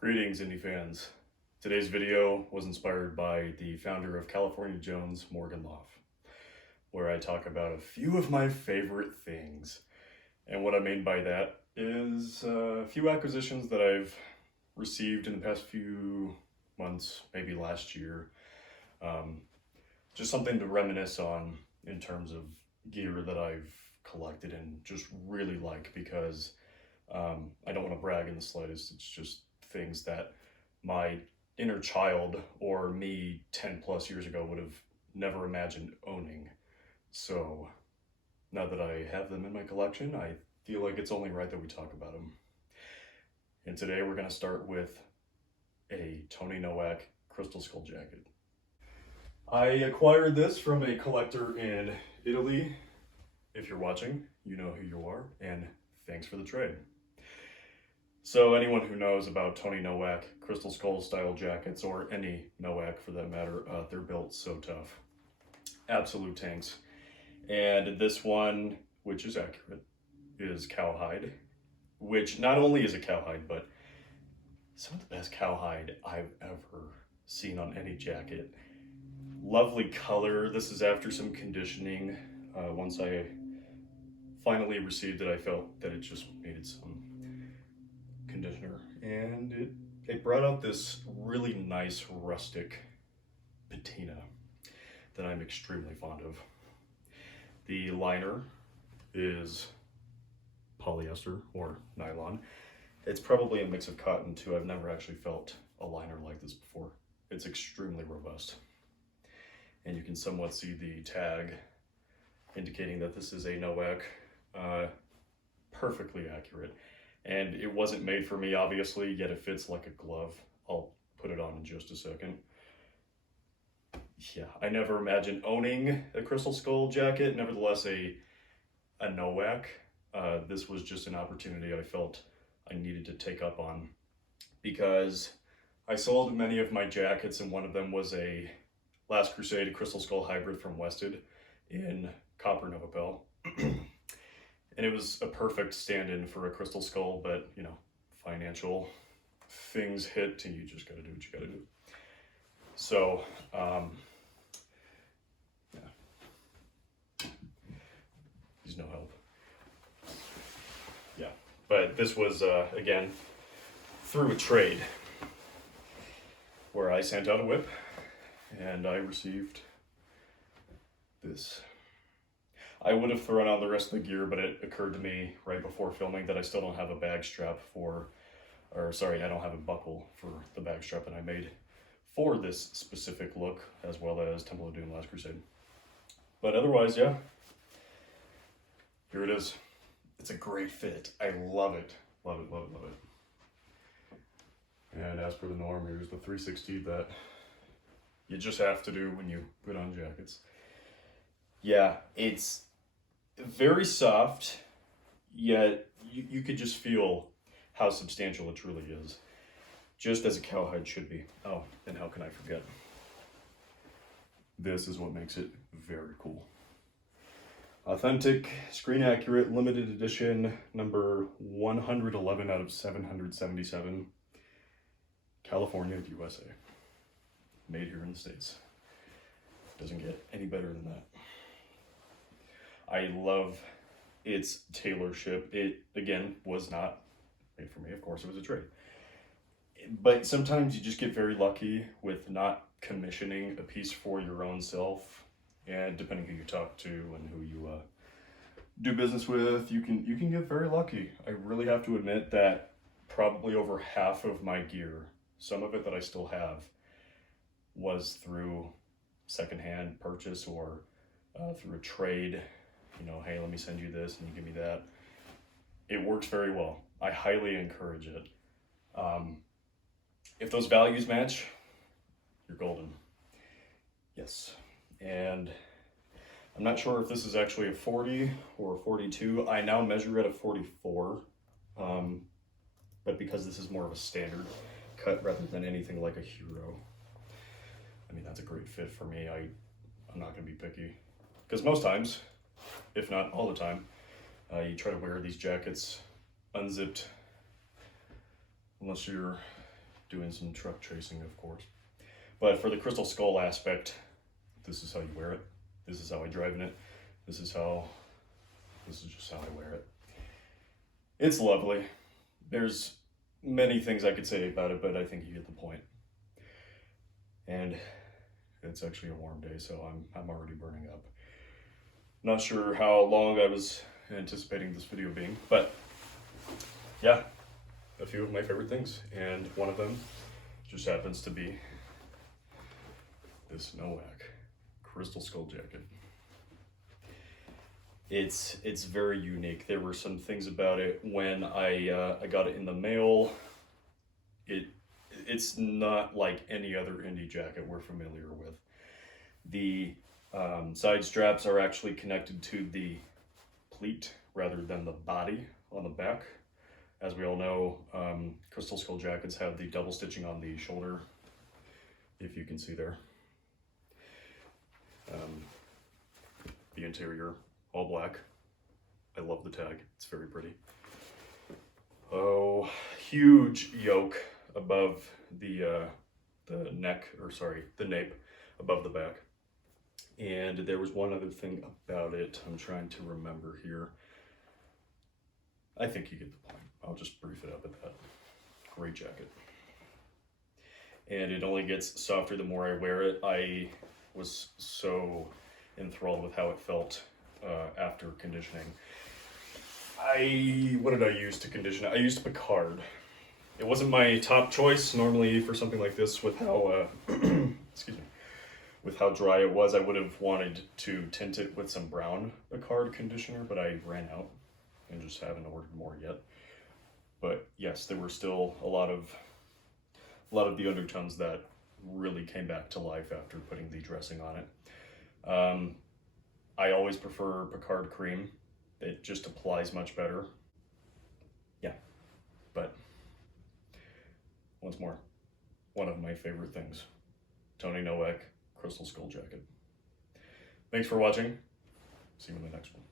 Greetings, indie fans. Today's video was inspired by the founder of California Jones, Morgan Lauff, where I talk about a few of my favorite things. And what I mean by that is a few acquisitions that I've received in the past few months, maybe last year. Just something to reminisce on in terms of gear that I've collected and just really like, because I don't want to brag in the slightest. It's just things that my inner child or me 10 plus years ago would have never imagined owning. So now that I have them in my collection, I feel like it's only right that we talk about them. And today we're going to start with a Tony Nowak Crystal Skull jacket. I acquired this from a collector in Italy. If you're watching, you know who you are, and thanks for the trade. So anyone who knows about Tony Nowak Crystal Skull style jackets, or any Nowak for that matter, they're built so tough. Absolute tanks. And this one, which is accurate, is cowhide, which not only is a cowhide, but some of the best cowhide I've ever seen on any jacket. Lovely color. This is after some conditioning. Once I finally received it, I felt that it just needed some conditioner, and it brought out this really nice rustic patina that I'm extremely fond of. The liner is polyester or nylon. It's probably a mix of cotton too. I've never actually felt a liner like this before. It's extremely robust, and you can somewhat see the tag indicating that this is a Nowak. Perfectly accurate. And it wasn't made for me, obviously, yet it fits like a glove. I'll put it on in just a second. Yeah, I never imagined owning a Crystal Skull jacket. Nevertheless, a Nowak. This was just an opportunity I felt I needed to take up on, because I sold many of my jackets, and one of them was a Last Crusade Crystal Skull hybrid from Wested in copper Novapel. And it was a perfect stand-in for a Crystal Skull, but you know, financial things hit and you just gotta do what you gotta do. So, yeah, he's no help. Yeah, but this was, again, through a trade where I sent out a whip and I received this. I would have thrown on the rest of the gear, but it occurred to me right before filming that I still don't have a bag strap I don't have a buckle for the bag strap that I made for this specific look, as well as Temple of Doom Last Crusade. But otherwise, yeah, here it is. It's a great fit. I love it. Love it, love it, love it. And as per the norm, here's the 360 that you just have to do when you put on jackets. Yeah, it's very soft, yet you could just feel how substantial it truly is, just as a cowhide should be. Oh, and how can I forget? This is what makes it very cool. Authentic, screen accurate, limited edition, number 111 out of 777, California, USA. Made here in the States. Doesn't get any better than that. I love its tailorship. It, again, was not made for me. Of course, it was a trade. But sometimes you just get very lucky with not commissioning a piece for your own self. And depending who you talk to and who you do business with, you can get very lucky. I really have to admit that probably over half of my gear, some of it that I still have, was through secondhand purchase or through a trade. You know, hey, let me send you this and you give me that. It works very well. I highly encourage it. If those values match, you're golden. Yes. And I'm not sure if this is actually a 40 or a 42. I now measure at a 44. But because this is more of a standard cut rather than anything like a hero, I mean, that's a great fit for me. I'm not going to be picky, because most times, if not all the time, you try to wear these jackets unzipped, unless you're doing some truck chasing, of course. But for the Crystal Skull aspect, this is how you wear it. This is how I drive in it. This is just how I wear it. It's lovely. There's many things I could say about it, but I think you get the point. And it's actually a warm day, so I'm already burning up. Not sure how long I was anticipating this video being, but yeah, a few of my favorite things, and one of them just happens to be this Nowak Crystal Skull jacket. It's very unique. There were some things about it when I got it in the mail. It's not like any other indie jacket we're familiar with. The side straps are actually connected to the pleat rather than the body on the back. As we all know, Crystal Skull jackets have the double stitching on the shoulder, if you can see there. The interior, all black. I love the tag, it's very pretty. Oh, huge yoke above the neck, or sorry, the nape above the back. And there was one other thing about it I'm trying to remember here. I think you get the point. I'll just brief it up at that. Great jacket. And it only gets softer the more I wear it. I was so enthralled with how it felt after conditioning. What did I use to condition it? I used Picard. It wasn't my top choice normally for something like this with how, excuse me, with how dry it was. I would have wanted to tint it with some brown Picard conditioner, but I ran out and just haven't ordered more yet. But yes, there were still a lot of the undertones that really came back to life after putting the dressing on it. I always prefer Picard cream. It just applies much better. Yeah, but once more, one of my favorite things. Tony Nowak Crystal Skull jacket. Thanks for watching. See you in the next one.